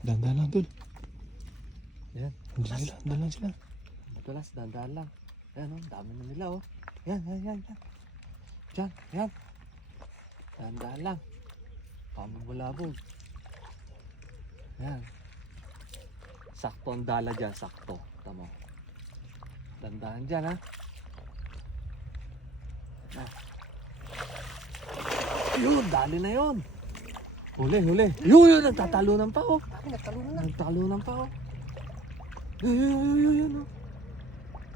Dandan lang dun. Yan. Dandan sila, dandan sila. Madalas, dandan lang. Yan oh, dami na nila oh. Yan. Diyan, yan. Dandan lang. Pamabulabog. Yan. Sakto ang dala dyan, sakto. Tama. Dandahan dyan ha. Ayun, dali na yun. Huli. Yun, nagtatalunan pa oh. Nagtalunan pa oh. Yun oh.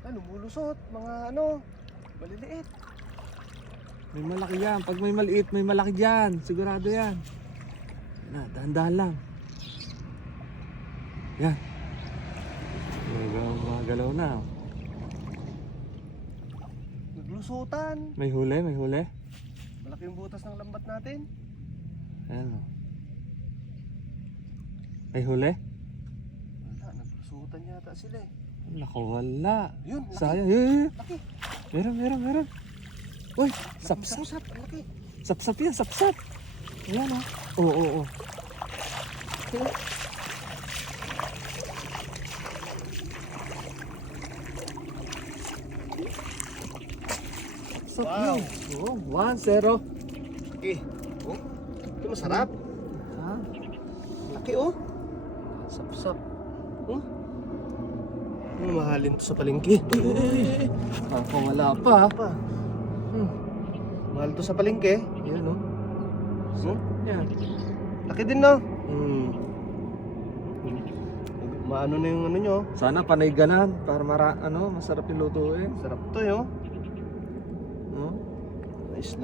Lumulusot, mga maliliit. May malaki yan. Pag may maliit, may malaki dyan. Sigurado yan. Dahan-dahan lang. Yan. Mga galaw na. Naglusutan. May huli. Malaki yung butas ng lambat natin. Ayan o. May huli? Wala, naglusutan yata sila eh. Naku, wala. Yun, laki. Sayang. Yun. Laki. Meron. Uy, sapsap. Laki. Sapsap yan, sapsap. Ayan o. Oo. Sapsap Wow. yun. Oo, 1-0. Laki. Oh, ito masarap. Ha? Laki oh. Sapsap. Mahalin to sa palengke. Ako wala pa. Pa. Mahal to sa palengke. Yan o. Yan. Laki din no. Hmm. Maano na yung nyo. Sana panay ganan para masarap yung lutuin. Sarap to yo. No? Nice na.